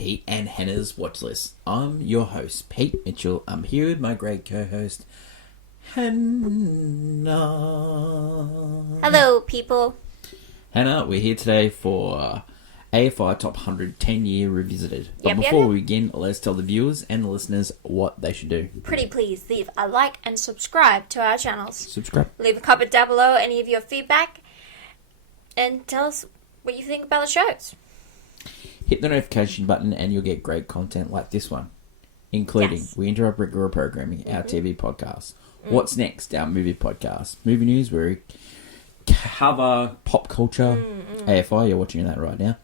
Pete and Hannah's Watch List. I'm your host, Pete Mitchell. I'm here with my great co-host, Hannah. Hello, people. Hannah, we're here today for AFI Top 100 10-Year Revisited. But before we begin, let's tell the viewers and the listeners what they should do. Pretty please leave a like and subscribe to our channels. Subscribe. Leave a comment down below, any of your feedback, and tell us what you think about the shows. Hit the notification button and you'll get great content like this one, including We Interrupt Regular Programming, our TV podcast. What's Next, our movie podcast. Movie news, where we cover pop culture. AFI, you're watching that right now.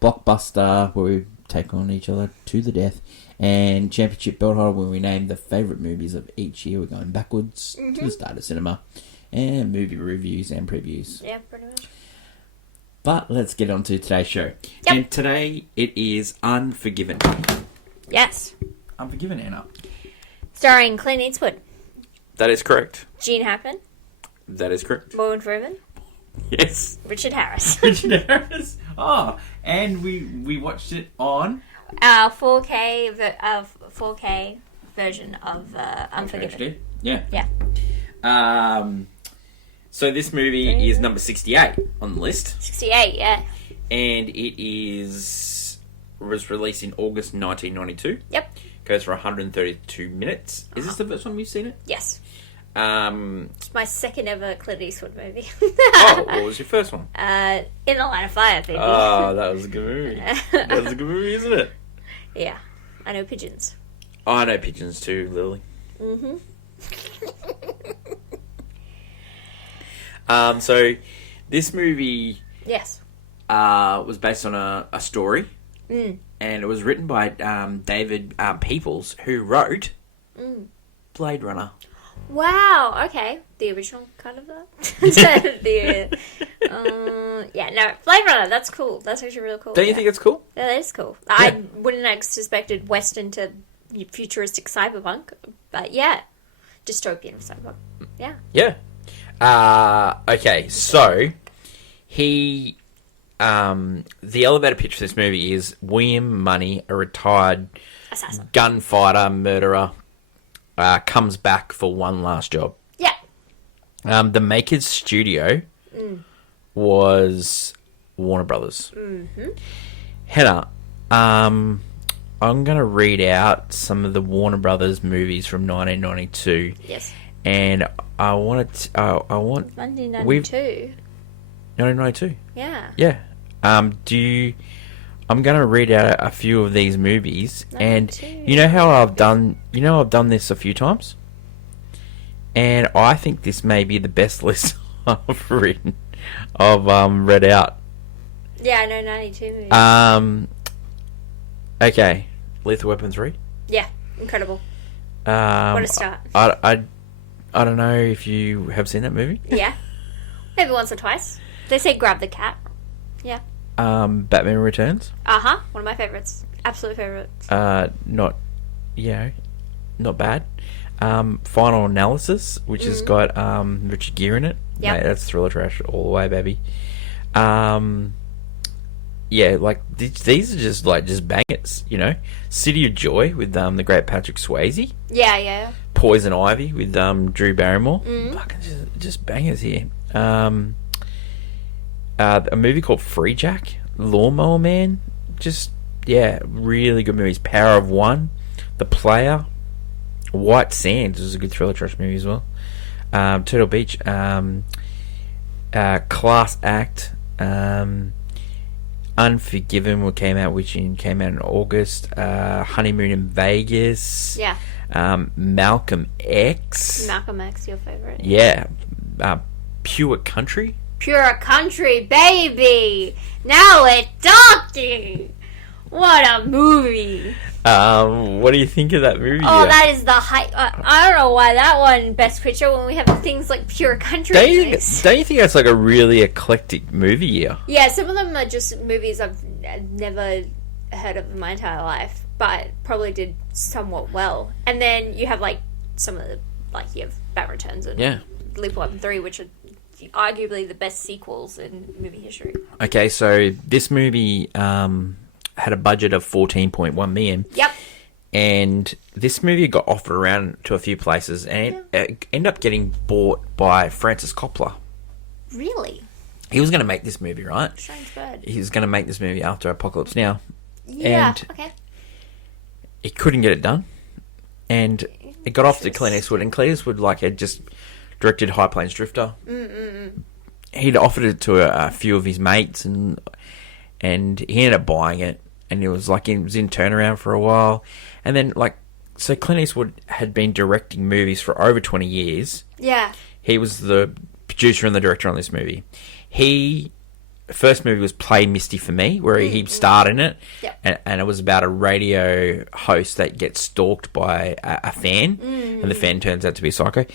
Blockbuster, where we take on each other to the death. And Championship Belt Holder, where we name the favourite movies of each year. We're going backwards to the start of cinema. And movie reviews and previews. Yeah, pretty much. But let's get on to today's show. Yep. And today it is Unforgiven. Yes. Unforgiven, Anna. Starring Clint Eastwood, That is correct. Gene Hackman, That is correct. Morgan Freeman, Yes. Richard Harris. Richard Harris. Oh, and we watched it on... Our 4K version of Unforgiven. Yeah. Yeah. So this movie is number 68 on the list. 68, yeah. And it was released in August 1992. Yep. Goes for 132 minutes. Is this the first time you've seen it? Yes. Oh, It's my second ever Clint Eastwood movie. what was your first one? In the Line of Fire, baby. Oh, that was a good movie. That was a good movie, isn't it? Yeah. I know pigeons. Oh, I know pigeons too, Lily. So this movie Yes. was based on a story, and it was written by David Peoples, who wrote Blade Runner. Wow, okay. The original kind of that. Yeah, no, Blade Runner, that's cool. That's actually really cool. Don't you think it's cool? Yeah, that is cool. I wouldn't have suspected Western to futuristic cyberpunk, but yeah. Dystopian cyberpunk. Yeah. Yeah. Okay, so he... the elevator pitch for this movie is William Money, a retired Assassin. gunfighter, murderer, comes back for one last job. Yeah. The maker's studio was Warner Brothers. Hannah, I'm going to read out some of the Warner Brothers movies from 1992. Yes. And I want... 1992. 1992? Yeah. Yeah. I'm going to read out a few of these movies, and you know how I've done this a few times, and I think this may be the best list I've read out. Yeah, I know 92 movies. Okay, Lethal Weapon 3. Yeah, incredible. What a start. I don't know if you have seen that movie. Yeah. Maybe once or twice. They say grab the cat. Yeah. Batman Returns. One of my favorites. Absolute favorites. Not bad. Final Analysis, which has got Richard Gere in it. Yep. Mate, that's thriller trash all the way, baby. Yeah, like these are just bangers, you know. City of Joy with the great Patrick Swayze. Yeah. Poison Ivy with Drew Barrymore. Fucking just bangers here. A movie called Free Jack, Lawnmower Man, really good movies. Power of One, The Player, White Sands is a good thriller trash movie as well. Turtle Beach, Class Act, Unforgiven came out in August. Honeymoon in Vegas. Yeah. Malcolm X. Malcolm X, your favorite. Yeah. Pure Country. Pure Country, baby! Now we're talking! What a movie! What do you think of that movie? Oh, that is the height. I don't know why that one Best Picture when we have things like Pure Country. Don't you think that's like a really eclectic movie year? Yeah, some of them are just movies I've never heard of in my entire life, but probably did somewhat well. And then you have like some of the you have Batman Returns and Lethal Weapon 3, which are arguably the best sequels in movie history. Okay, so this movie had a budget of 14.1 million. Yep. And this movie got offered around to a few places, and it ended up getting bought by Francis Coppola. Really? He was going to make this movie, right? Strange bird. He was going to make this movie after Apocalypse Now. Yeah. And okay. he couldn't get it done. And it got off to Clint Eastwood, and Clint Eastwood had just directed High Plains Drifter. He'd offered it to a few of his mates, and he ended up buying it. And it was it was in turnaround for a while. And then, so Clint Eastwood had been directing movies for over 20 years. Yeah. He was the producer and the director on this movie. The first movie was Play Misty for Me, where he starred in it. Yep. And it was about a radio host that gets stalked by a fan. And the fan turns out to be a psycho.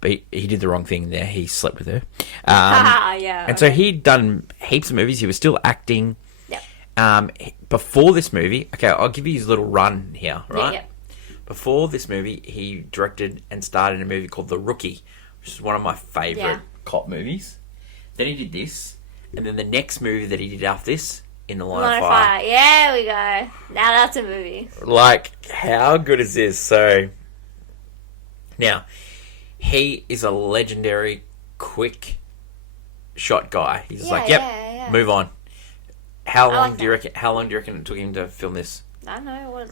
But he did the wrong thing there. He slept with her. Yeah. And so he'd done heaps of movies. He was still acting. Before this movie, okay, I'll give you his little run here, right? Yeah. Before this movie, he directed and starred in a movie called The Rookie, which is one of my favourite cop movies. Then he did this, and then the next movie that he did after this, In the Line of Fire. Yeah, we go. Now that's a movie. How good is this? So, now, he is a legendary, quick shot guy. He's move on. How long do you reckon it took him to film this? I don't know,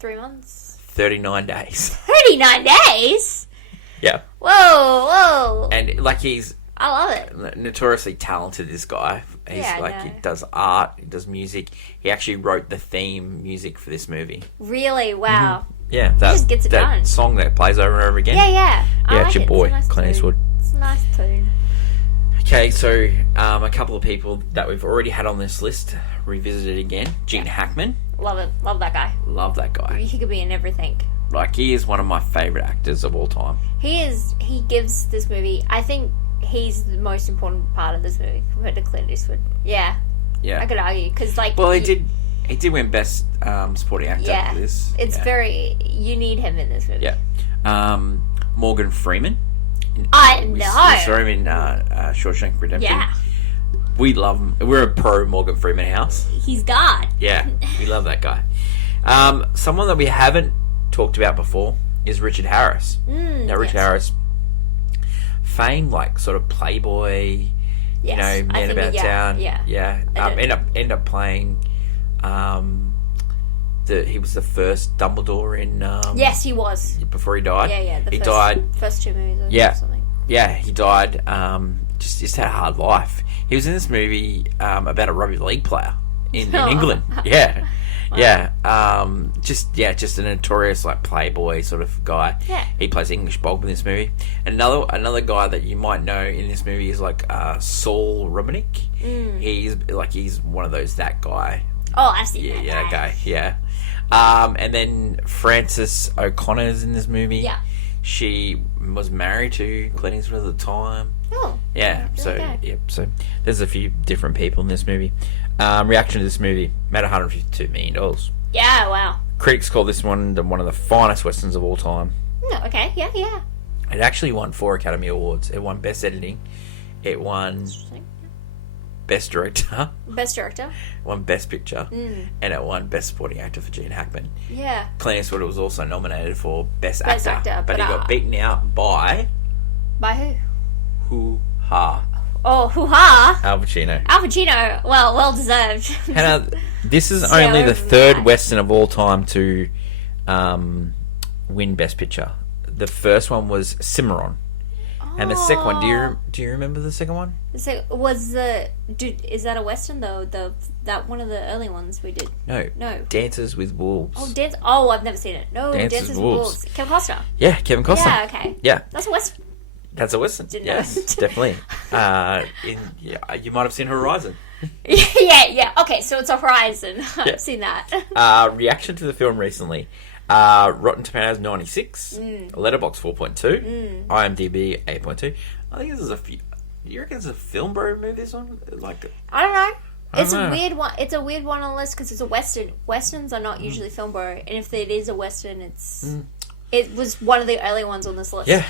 3 months? 39 days. 39 days? Yeah. Whoa. And he's I love it. Notoriously talented, this guy. He's he does art, he does music. He actually wrote the theme music for this movie. Really? Wow. Yeah, he just gets it that done. Song that plays over and over again. Yeah. It's your boy, Clint Eastwood. It's a nice tune. Okay, so a couple of people that we've already had on this list revisited again. Gene Hackman. Love it. Love that guy. Love that guy. He could be in everything. He is one of my favourite actors of all time. He is. He gives this movie, I think he's the most important part of this movie compared to Clint Eastwood. Yeah. I could argue. Because, Well, he did win Best Supporting Actor for this. It's very... You need him in this movie. Yeah. Morgan Freeman. I know. We saw him in Shawshank Redemption. Yeah. We love him. We're a pro Morgan Freeman house. He's God. Yeah, we love that guy. Someone that we haven't talked about before is Richard Harris. Now, Richard Harris, famed sort of playboy, man about town. Yeah. End up playing. He was the first Dumbledore in. Yes, he was. Before he died. Yeah. He died. First 2 movies. Or something. Yeah, he died. Just had a hard life. He was in this movie about a rugby league player in England. Yeah. Wow. Yeah. Just a notorious playboy sort of guy. Yeah. He plays English Bob in this movie. And another guy that you might know in this movie is Saul Rubinek. He's one of that guy. Oh, I've seen that guy. Yeah, guy. Yeah. And then Frances O'Connor's in this movie. Yeah. She was married to Clint Eastwood at the time. Oh. Yeah. So there's a few different people in this movie. Reaction to this movie made $152 million. Yeah, wow. Critics call this one of the finest westerns of all time. Okay, yeah. It actually won 4 Academy Awards. It won Best Editing. It won Best Director. It won Best Picture. And it won Best Supporting Actor for Gene Hackman. Yeah. Clint Eastwood was also nominated for Best Actor, but he got beaten out by... By who? Hoo-ha. Oh, hoo-ha! Al Pacino. Well deserved. Hannah, this is only the third Western of all time to win Best Picture. The first one was Cimarron. And the second one, do you remember the second one? So is that a Western though? That one of the early ones we did. No. Dances with Wolves. Oh, I've never seen it. No, Dances with Wolves. Kevin Costner. Yeah, Kevin Costner. Yeah, okay. Yeah. That's a Western. That's a Western. Yes, definitely. You might have seen Horizon. Yeah. Okay, so it's a Horizon. I've seen that. Reaction to the film recently. Rotten Tomatoes 96, Letterboxd 4.2, IMDb 8.2. I think this is do you reckon it's a film bro movie, this one? I don't know. It's a weird one. It's a weird one on the list because it's a Western. Westerns are not usually film bro, and if it is a Western, it was one of the early ones on this list. Yeah.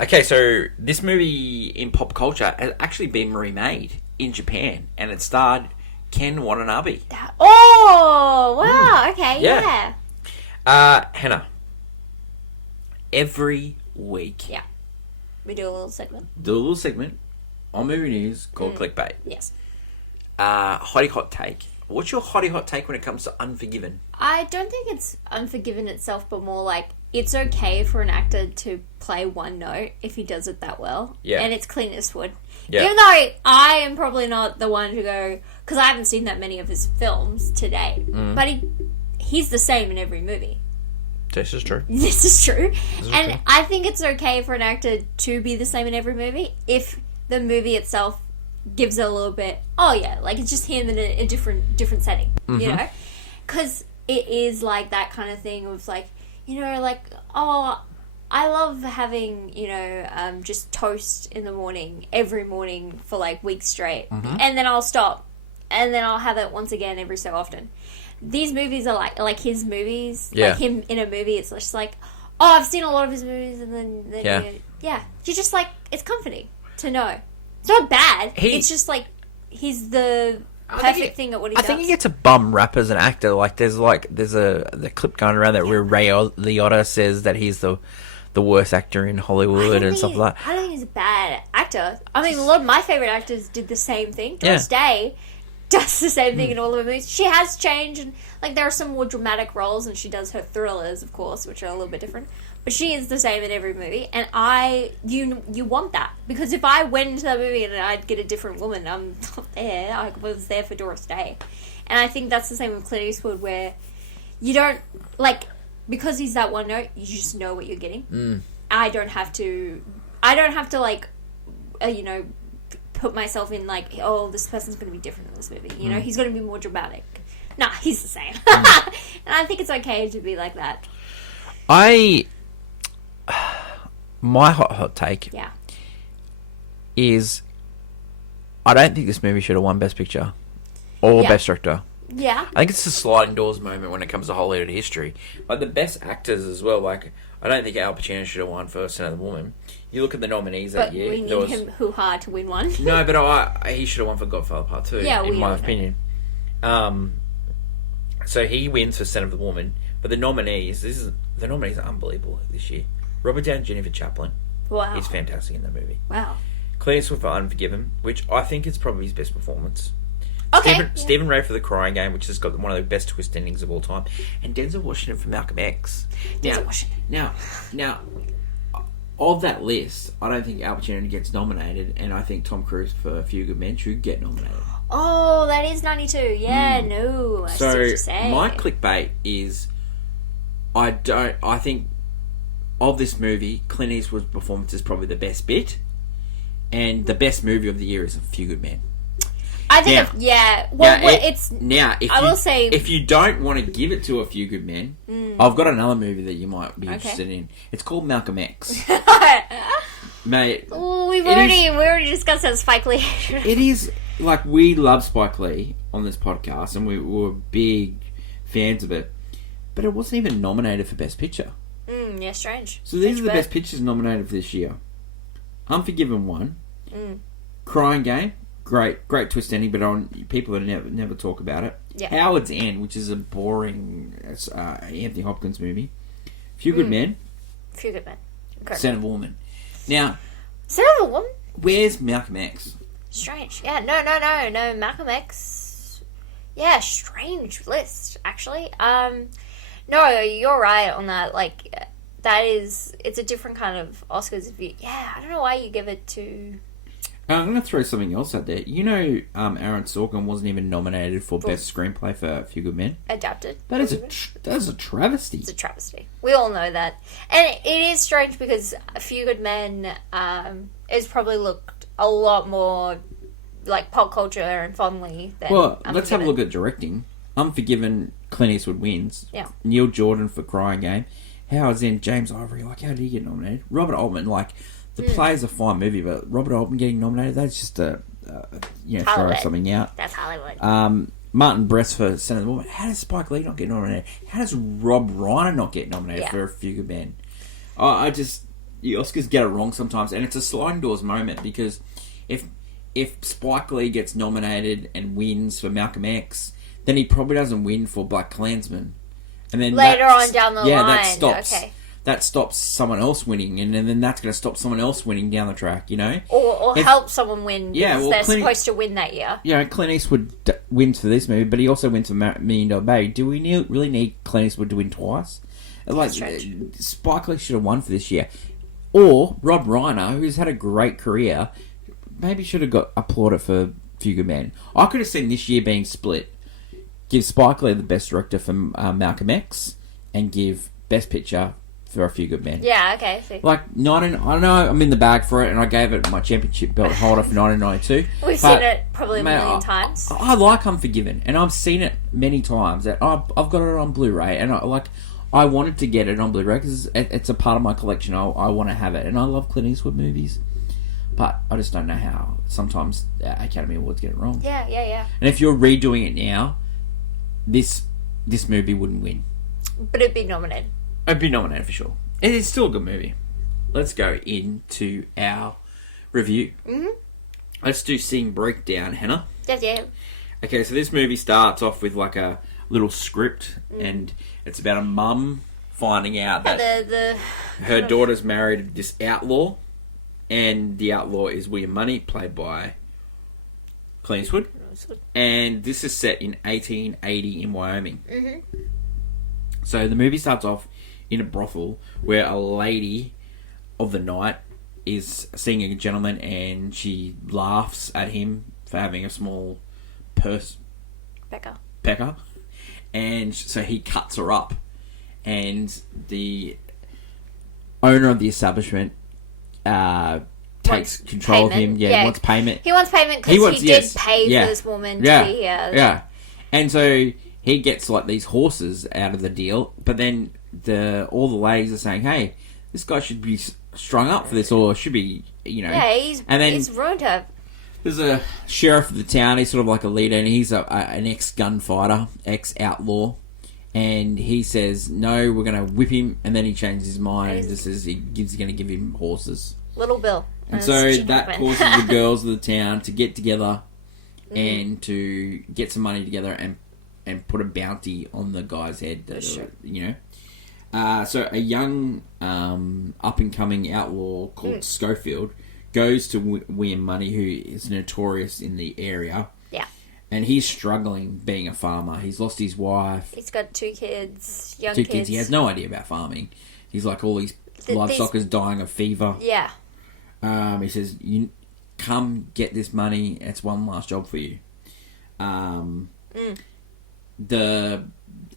Okay, so this movie in pop culture has actually been remade in Japan, and it starred Ken Watanabe. Oh, wow. Okay, Yeah. Hannah. Every week. Yeah. We do a little segment. Do a little segment on movie news Called Clickbait. Yes. Hottie hot take. What's your hottie hot take when it comes to Unforgiven? I don't think it's Unforgiven itself, but more like it's okay for an actor to play one note if he does it that well. Yeah. And it's Clint Eastwood. Yeah. Even though I am probably not the one to go, because I haven't seen that many of his films to date, but he's the same in every movie. This is true. This is true. And true. I think it's okay for an actor to be the same in every movie if the movie itself gives it a little bit, oh yeah, like it's just him in a different setting, you know? Because it is like that kind of thing of like, you know, like, oh, I love having, you know, just toast in the morning, every morning for like weeks straight. And then I'll stop. And then I'll have it once again every so often. These movies are like his movies, like him in a movie, it's just like, oh, I've seen a lot of his movies, and then you're just like, it's comforting to know. It's not bad. It's just like, he's the perfect thing at what he does. I think he gets a bum rap as an actor. There's the clip going around that where Ray Liotta says that he's the worst actor in Hollywood and stuff like that. I don't think he's a bad actor. I mean, a lot of my favourite actors did the same thing. Doris Day does the same thing in all of her movies. She has changed, and like there are some more dramatic roles, and she does her thrillers, of course, which are a little bit different. But she is the same in every movie, and you want that, because if I went into that movie and I'd get a different woman, I'm not there. I was there for Doris Day, and I think that's the same with Clint Eastwood, where you don't like, because he's that one note, you just know what you're getting. I don't have to like, you know, put myself in like, oh, this person's going to be different in this movie. You know, he's going to be more dramatic. Nah, he's the same. And I think it's okay to be like that. My hot take is I don't think this movie should have won Best Picture or Best Director. Yeah. I think it's a sliding doors moment when it comes to Hollywood history. Like the best actors as well. Like I don't think Al Pacino should have won for Another Woman. You look at the nominees that year. But we need him hoo-ha to win one. No, but he should have won for Godfather Part 2, in my opinion. So he wins for Son of the Woman. But the nominees are unbelievable this year. Robert Downey Jr. for Chaplin. Wow. He's fantastic in that movie. Wow. Clint Eastwood for Unforgiven, which I think is probably his best performance. Okay. Stephen Ray for The Crying Game, which has got one of the best twist endings of all time. And Denzel Washington for Malcolm X. Now, of that list, I don't think Al Pacino gets nominated, and I think Tom Cruise for A Few Good Men should get nominated. Oh, that is 92. Yeah, no. I see what you're saying. My clickbait is, I think of this movie, Clint Eastwood's performance is probably the best bit, and the best movie of the year is A Few Good Men. I think, if you don't want to give it to A Few Good Men, I've got another movie that you might be interested in. It's called Malcolm X. Mate, we already discussed that Spike Lee. It is, like, we love Spike Lee on this podcast, and we were big fans of it, but it wasn't even nominated for Best Picture. Yeah, strange. So these are the best pictures nominated for this year. Unforgiven won. Crying Game, great twist ending, but people never talk about it. Yeah. Howard's End, which is a boring Anthony Hopkins movie. Few Good Men. Few Good Men. Okay. Son of a Woman. Now, Son of a Woman? Where's Malcolm X? Strange. Yeah, no. Malcolm X. Yeah, strange list, actually. No, you're right on that. Like, it's a different kind of Oscars. I don't know why you give it to... I'm going to throw something else out there. You know, Aaron Sorkin wasn't even nominated for Best Screenplay for A Few Good Men. Adapted. That is a travesty. It's a travesty. We all know that. And it is strange because A Few Good Men is probably looked a lot more like pop culture and fondly than Unforgiven. Let's have a look at directing. Unforgiven, Clint Eastwood wins. Yeah. Neil Jordan for Crying Game. Howard's End, James Ivory. Like, how did he get nominated? Robert Altman, like... The Play is a fine movie, but Robert Altman getting nominated, that's just throw something out. That's Hollywood. Martin Brest for Son of the Woman. How does Spike Lee not get nominated? How does Rob Reiner not get nominated for A Few Good Men? The Oscars get it wrong sometimes, and it's a sliding doors moment, because if if Spike Lee gets nominated and wins for Malcolm X, then he probably doesn't win for Black Klansman. And then later on down the line, that stops someone else winning, and then that's going to stop someone else winning down the track, you know? Or help someone win because they're supposed to win that year. Yeah, Clint Eastwood wins for this movie, but he also wins for Million Dollar Baby. Do we really need Clint Eastwood to win twice? Like, Spike Lee should have won for this year. Or Rob Reiner, who's had a great career, maybe should have got applauded for Few Good Men. I could have seen this year being split. Give Spike Lee the Best Director for Malcolm X, and give Best Picture for A Few Good Men. Yeah, okay. See. Like, I know I'm in the bag for it, and I gave it my championship belt holder for 1992. We've seen it probably a million times. I like Unforgiven, and I've seen it many times. And I've got it on Blu-ray, and I wanted to get it on Blu-ray because it's a part of my collection. I want to have it, and I love Clint Eastwood movies, but I just don't know how sometimes Academy Awards get it wrong. Yeah. And if you're redoing it now, this movie wouldn't win. But it'd be nominated. It'd be nominated for sure. It is still a good movie. Let's go into our review. Mm-hmm. Let's do scene breakdown, Hannah. Yeah. Okay, so this movie starts off with like a little script, and it's about a mum finding out that her daughter's married this outlaw, and the outlaw is William Money, played by Clint Eastwood. And this is set in 1880 in Wyoming. Mm-hmm. So the movie starts off in a brothel where a lady of the night is seeing a gentleman, and she laughs at him for having a small pecker. And so he cuts her up, and the owner of the establishment takes control of him. Yeah, wants payment. He wants payment because he did pay for this woman to be here. Yeah. And so he gets like these horses out of the deal, but then all the ladies are saying, "Hey, this guy should be strung up for this, or should be, you know." Yeah, he's ruined her. There's a sheriff of the town. He's sort of like a leader, and he's an ex-gunfighter, ex-outlaw. And he says, "No, we're going to whip him." And then he changes his mind and just says he's going to give him horses. Little Bill. And so that causes the girls of the town to get together and to get some money together and put a bounty on the guy's head. You know. So a young up-and-coming outlaw called Schofield goes to William Money, who is notorious in the area. Yeah. And he's struggling being a farmer. He's lost his wife. He's got two kids, young two kids. He has no idea about farming. He's like, all these livestock is dying of fever. Yeah. He says, "You come get this money. It's one last job for you."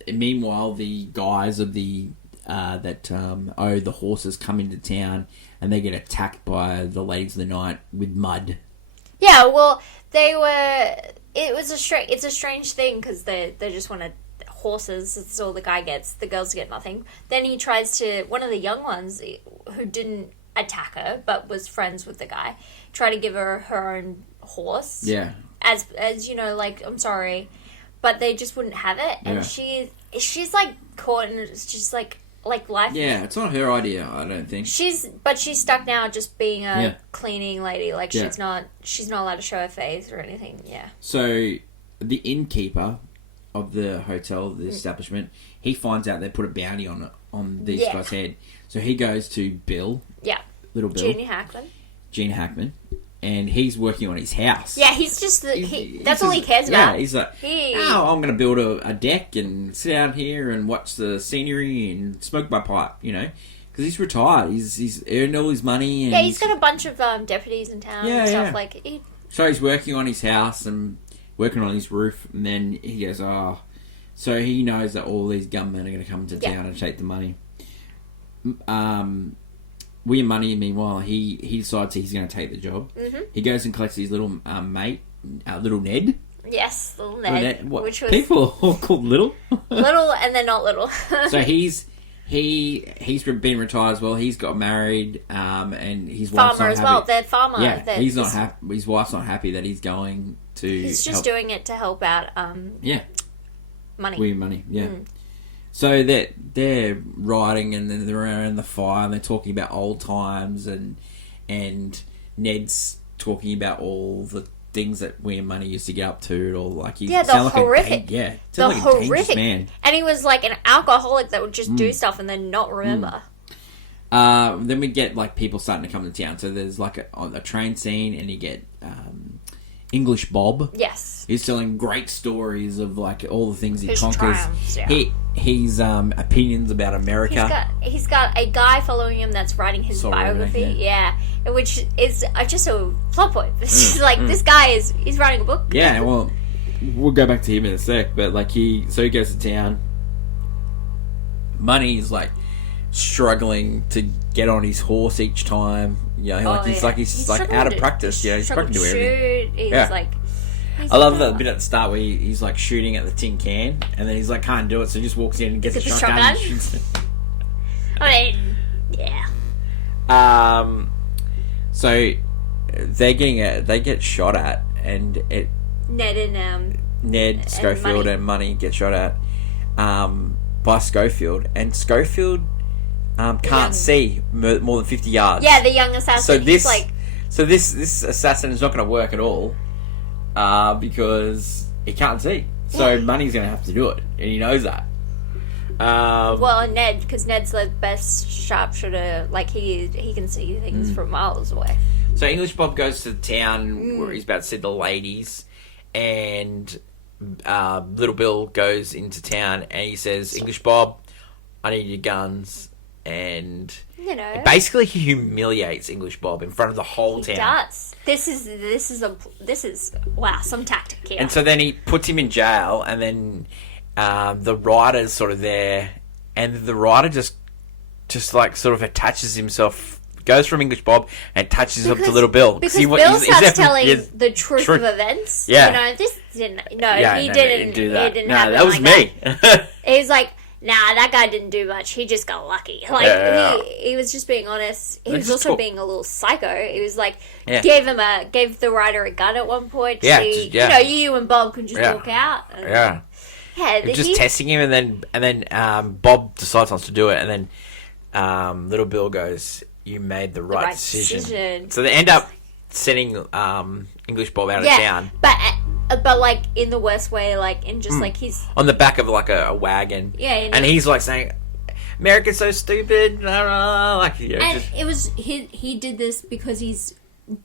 Meanwhile, the guys of the that owe the horses come into town, and they get attacked by the ladies of the night with mud. Yeah, well, it's a strange thing because they just wanted horses. That's all the guy gets. The girls get nothing. Then he tries to, one of the young ones who didn't attack her but was friends with the guy, try to give her own horse. Yeah. As you know, like, I'm sorry, but they just wouldn't have it, and she's like caught, and it's just like life. Yeah, it's not her idea, I don't think. She's stuck now just being a cleaning lady. Like, she's not allowed to show her face or anything. Yeah. So the innkeeper of the hotel, the establishment, he finds out they put a bounty on these guys' head. So he goes to Bill. Yeah. Little Bill. Gene Hackman. And he's working on his house. Yeah, he's just that's all he cares about. Yeah, he's like, I'm going to build a deck and sit out here and watch the scenery and smoke my pipe, you know, because he's retired. He's earned all his money. And he's got a bunch of deputies in town and stuff like. So he's working on his house and working on his roof, and then he goes, so he knows that all these gunmen are going to come to town and take the money. William Money, meanwhile, he decides he's going to take the job. Mm-hmm. He goes and collects his little mate, little Ned. Yes, little Ned. Which was people are all called little. Little, and they're not little. So he's been retired as well. He's got married, and his wife's farmer not as happy. well. They're farmer. Yeah, he's not happy. His wife's not happy that he's going to. He's just doing it to help out. Money. William Money. Yeah. Mm. So they're riding, and then they're around the fire, and they're talking about old times, and Ned's talking about all the things that William Money used to get up to, or like he the sounded horrific, like the like a dangerous horrific man. And he was like an alcoholic that would just do stuff and then not remember. Then we get like people starting to come to town. So there's like on a train scene, and you get English Bob. Yes, he's telling great stories of like all the things he his conquers. triumphs, yeah. He's opinions about America. He's got a guy following him that's writing his biography. Yeah, which is just a plot point. It's just like this guy he's writing a book. Yeah, well, we'll go back to him in a sec. But like he goes to town. Money's like struggling to get on his horse each time. You know, he's out of practice. Yeah, he's struggling to do everything. He's like. I love that bit at the start where he's like shooting at the tin can, and then he's like can't do it, so he just walks in and gets a shotgun. And shoots it. I mean, yeah. So they get shot at, and Ned Schofield and Money get shot at by Schofield, and Schofield can't see more than 50 yards. Yeah, the young assassin. So this assassin is not going to work at all. Because he can't see. So Money's going to have to do it. And he knows that. Well, Ned, because Ned's the best sharpshooter. Like, he can see things from miles away. So English Bob goes to the town where he's about to see the ladies. And Little Bill goes into town and he says, English Bob, I need your guns. And basically he humiliates English Bob in front of the whole town. He does. This is wow, some tactic here. And so then he puts him in jail, and then the writer's sort of there, and the writer just like sort of attaches himself, goes from English Bob and attaches himself to Little Bill because Bill starts telling the truth of events. Yeah, this didn't. No, he didn't do that. He didn't no, happen that was like me. That. He's like. Nah, that guy didn't do much. He just got lucky. Like he was just being honest. He was also being a little psycho. He was like gave the writer a gun at one point. You and Bob can just walk out. And, just testing him, and then Bob decides not to do it, and then Little Bill goes, "You made the right decision." So they end up sending English Bob out of town. But like in the worst way, like in just like he's on the back of like a wagon, and he's like saying, "America's so stupid." It was he did this because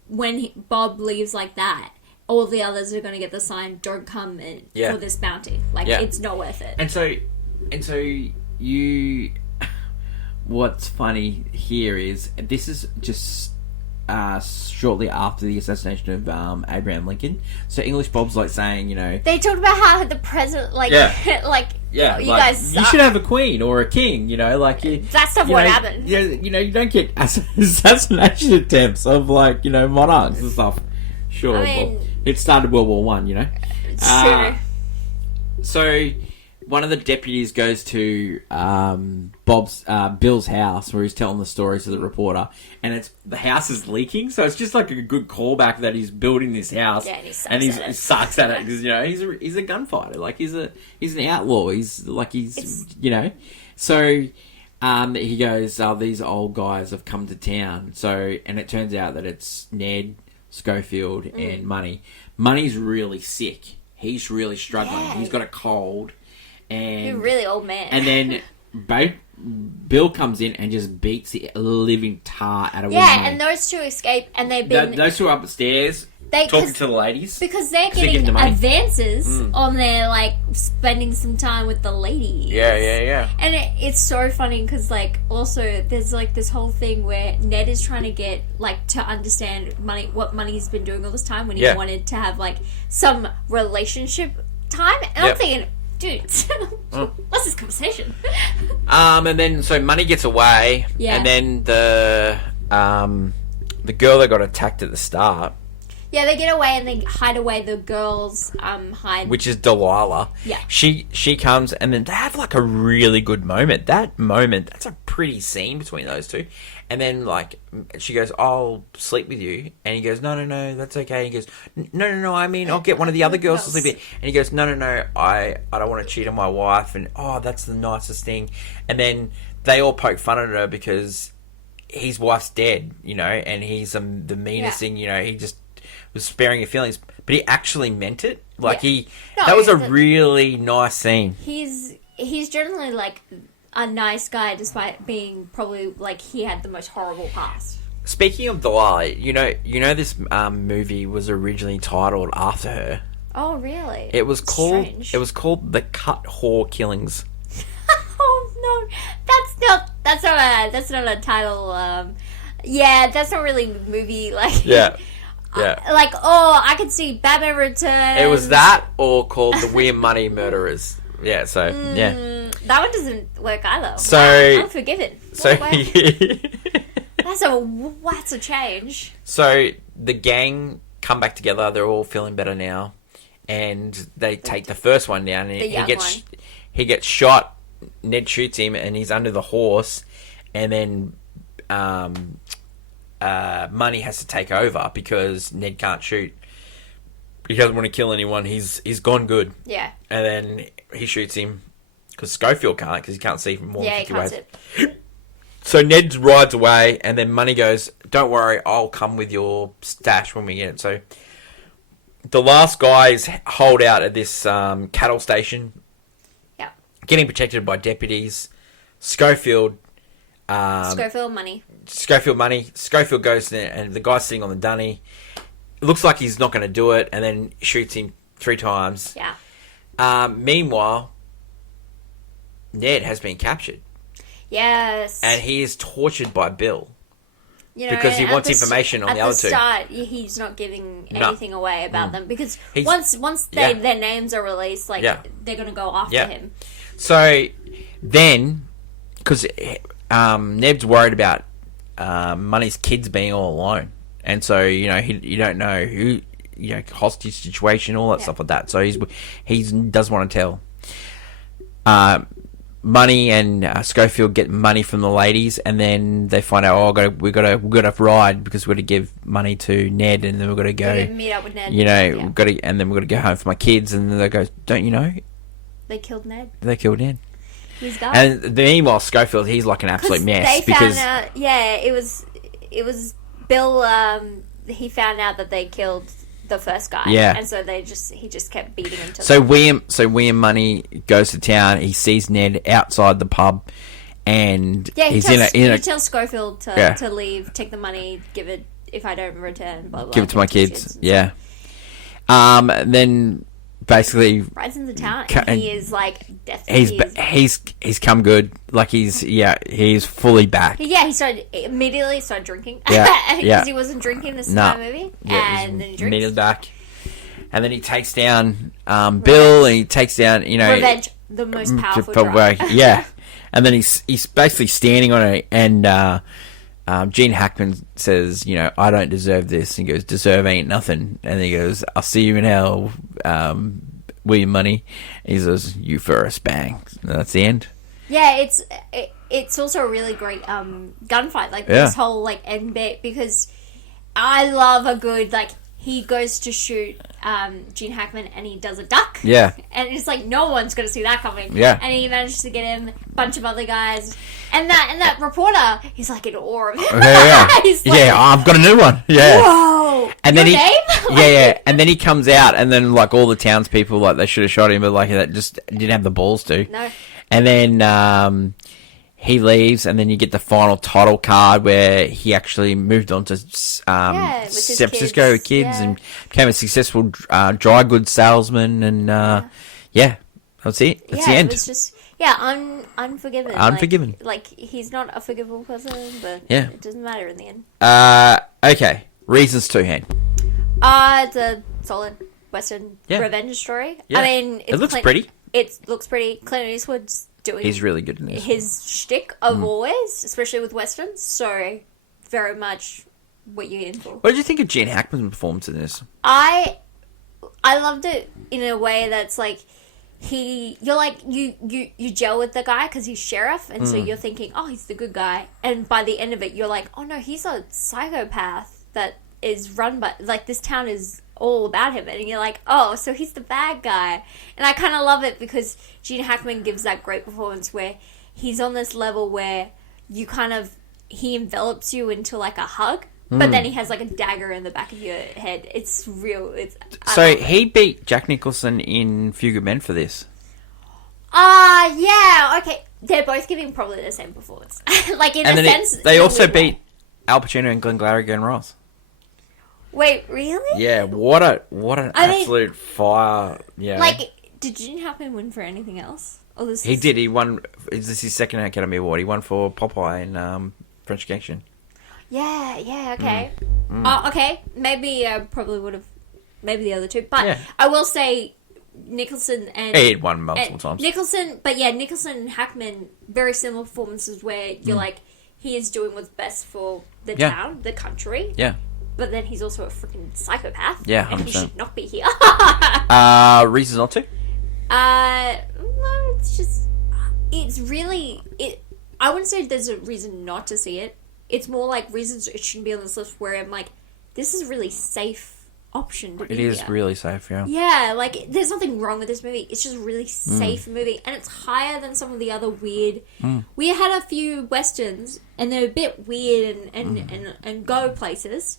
Bob leaves like that, all the others are going to get the sign, "Don't come in for this bounty." Like it's not worth it. And so you, what's funny here is this is just. Shortly after the assassination of Abraham Lincoln. So English Bob's like saying, they talked about how the president, you guys you should have a queen or a king, that stuff won't happen. Yeah, you don't get assassination attempts of monarchs and stuff. Sure, I mean, it started World War One, It's true. So one of the deputies goes to Bill's house where he's telling the story to the reporter, and the house is leaking, so it's just like a good callback that he's building this house, and he sucks at it because he's a gunfighter, like he's an outlaw, so he goes, these old guys have come to town, and it turns out that it's Ned, Schofield, and Money. Money's really sick. He's really struggling. He's got a cold. And you're a really old man. And then Bill comes in and just beats the living tar out of woman. Yeah, and those two escape, and they've been... Those two are upstairs talking to the ladies. Because they're getting advances on their, spending some time with the ladies. Yeah. And it's so funny because, also, there's, this whole thing where Ned is trying to get, to understand what Money's been doing all this time when he wanted to have, some relationship time. And I'm thinking... Dude, what's this conversation? And then so Money gets away, and then the girl that got attacked at the start. Yeah, they get away and they hide away. The girls hide, which is Delilah. Yeah, she comes and then they have a really good moment. That's a pretty scene between those two. And then she goes, "I'll sleep with you," and he goes, "No, that's okay." And he goes, "No, I mean, I'll get one of the other girls to sleep with." And he goes, "No, I don't want to cheat on my wife." And that's the nicest thing. And then they all poke fun at her because his wife's dead, and he's the meanest thing, he just was sparing your feelings, but he actually meant it. Like No, that was a really nice scene. He's generally like a nice guy, despite being probably like he had the most horrible past. Speaking of Delilah, you know this movie was originally titled after her. Oh, really? It was called Strange. It was called The Cut Whore Killings. Oh no, that's not a title. Yeah, that's not really movie like. Yeah. Like, oh, I could see Batman Returns. It was that, or called The Weird Money Murderers. Yeah. So yeah. That one doesn't work either. So wow, Unforgiven. So That's a change. So the gang come back together. They're all feeling better now, and they take the first one down. And he gets shot. Ned shoots him, and he's under the horse, and then Money has to take over because Ned can't shoot. He doesn't want to kill anyone. He's gone good. Yeah. And then he shoots him because Schofield can't, because he can't see from more than 50 ways. So Ned rides away, and then Money goes, "Don't worry, I'll come with your stash when we get it." So the last guys hold out at this cattle station. Yeah. Getting protected by deputies. Schofield Money. Schofield goes there, and the guy's sitting on the dunny. It looks like he's not going to do it, and then shoots him 3 times. Yeah. Meanwhile, Ned has been captured. Yes. And he is tortured by Bill. You know, because he wants information on the other two. At the start, he's not giving anything away about them. Because once their names are released, they're going to go after him. So then, because Neb's worried about Money's kids being all alone. And so, you don't know who, hostage situation, all that stuff like that. So he doesn't want to tell. Money and Schofield get money from the ladies, and then they find out, we've got to ride because we've got to give money to Ned, and then we've got to go meet up with Ned. And then we've got to go home for my kids, and then they go, don't you know? They killed Ned. He's gone. And meanwhile, Schofield, he's like an absolute mess. They found out, it was Bill. He found out that they killed the first guy. Yeah. And so he just kept beating him to So William Money goes to town. He sees Ned outside the pub, and he tells Schofield to leave, take the money, give it if I don't return. Blah blah. Give it to my kids. Yeah. Then basically rides into town, and he is like death. He's come good. Like he's fully back. Yeah, he immediately started drinking. Yeah, because he wasn't drinking this entire movie, and then he drinks. Immediately back, and then he takes down Bill, and he takes down Revenge, the most powerful drug. Yeah, and then he's basically standing on it, and Gene Hackman says, I don't deserve this. And he goes, deserve ain't nothing. And he goes, I'll see you in hell, William Money. And he says, you first, bang. And that's the end. Yeah, it's also a really great gunfight. This whole end bit, because I love a good he goes to shoot Gene Hackman, and he does a duck. Yeah. And it's no one's going to see that coming. Yeah. And he manages to get him, a bunch of other guys. And that reporter, he's in awe of him. Yeah. I've got a new one. Yeah. Whoa. And your then name? And then he comes out, and then all the townspeople, they should have shot him, but that just didn't have the balls to. No. And then he leaves, and then you get the final title card where he actually moved on to San Francisco with kids and became a successful dry goods salesman. And that's it. That's the end. It was just Unforgiven. Unforgiven. He's not a forgivable person, but it doesn't matter in the end. Okay. Reasons to hand. It's a solid Western revenge story. Yeah. I mean, it looks pretty. It looks pretty. Clint Eastwood's doing. He's really good in this. His shtick of always, especially with westerns. So, very much what you're in for. What did you think of Gene Hackman's performance in this? I loved it in a way that's you gel with the guy because he's sheriff, and so you're thinking, oh, he's the good guy, and by the end of it, you're like, oh no, he's a psychopath that is run by this town is all about him, and you're like, oh, so he's the bad guy. And I kind of love it because Gene Hackman gives that great performance where he's on this level where he envelops you into a hug, but then he has like a dagger in the back of your head. It's real. I So love it. he beat Jack Nicholson in Few Good Men for this. Yeah, okay. They're both giving probably the same performance. Like, in And a then sense... they in a also weird way. beat Al Pacino and Glenn Glarigan and Ross. Wait, really? Yeah, what an I mean- absolute fire. Yeah. Like, did Gene Hackman win for anything else? Or this He is- did. He won. Is this his second Academy Award? He won for Popeye in French Connection. Yeah, okay. Okay, maybe I probably would have... Maybe the other two. But Yeah. I will say Nicholson and... He had won multiple and times. Nicholson and Hackman, very similar performances where you're like, he is doing what's best for the Yeah. town, the country. Yeah. But then he's also a freaking psychopath. Yeah, And he 100%. should not be here. Reasons not to? No, it's just... It's really... I wouldn't say there's a reason not to see it. It's more like reasons it shouldn't be on this list where I'm like, this is a really safe option to be It is here. really safe, yeah. Yeah, like, there's nothing wrong with this movie. It's just a really safe movie. And it's higher than some of the other weird... We had a few westerns, and they're a bit weird and go places.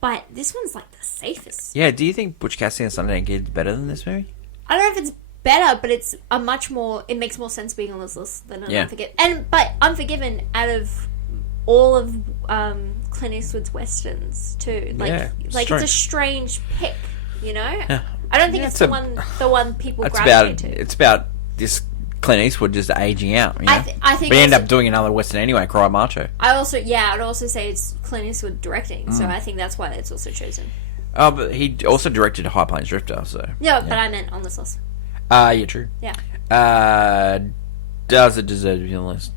But this one's, like, the safest. Yeah, do you think Butch Cassidy and Sundance Kid is better than this movie? I don't know if it's better, but it's a much more... It makes more sense being on this list than Yeah. Unforgiven. But Unforgiven, out of all of Clint Eastwood's westerns, too. Like, Yeah, like it's a strange. strange pick, you know? Yeah. I don't think Yeah, it's it's the one people It's gravitate about to. it's about this Clint Eastwood just aging out. You know? I think we end also- up doing another western anyway, Cry Macho. I'd also say it's Clint Eastwood directing, so I think that's why it's also chosen. Oh, but he also directed High Plains Drifter, so Yeah, but I meant on this list. yeah, true. Yeah. Does it deserve to be on the list?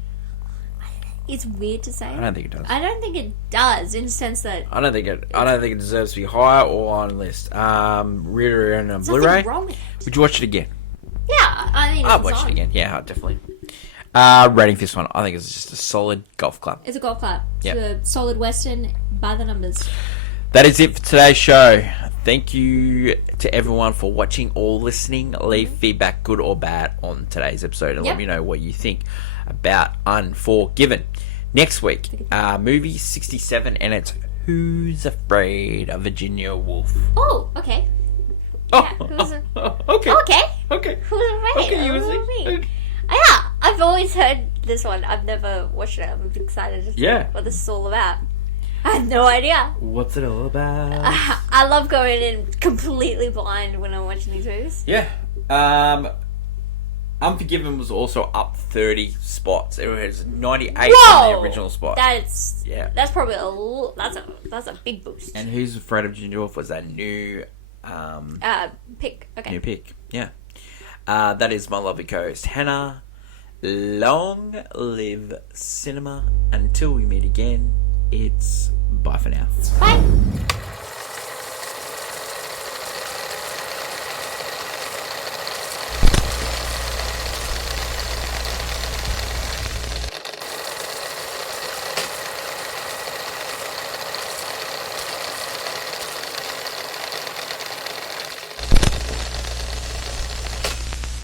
It's weird to say. I don't think it does. I don't think it does, in the sense that I don't think it deserves to be higher or on the list. Reader and there's Blu-ray. nothing wrong with it. Would you watch it again? Yeah, I mean, I'd it's watch on. it again. Yeah, definitely. Rating for this one, I think it's just a solid golf club. It's a golf clap. Yep. It's a solid western by the numbers. That is it for today's show. Thank you to everyone for watching or listening. Leave feedback, good or bad, on today's episode and Yep. let me know what you think about Unforgiven. Next week, movie 67, and it's Who's Afraid of Virginia Woolf? Oh, okay. Yeah, who's a- okay. Okay. Okay. Who's afraid? Okay, you Who's was afraid? Yeah, I've always heard this one. I've never watched it. I'm excited to see Yeah. what this is all about. I have no idea. What's it all about? I love going in completely blind when I'm watching these movies. Yeah. Unforgiven was also up 30 spots. It was 98 Whoa! on the original spot. That's probably that's a big boost. And Who's Afraid of Virginia Woolf was that new Pick. Okay. new pick. Yeah. That is my lovely co-host Hannah. Long live cinema. Until we meet again, it's bye for now. Bye.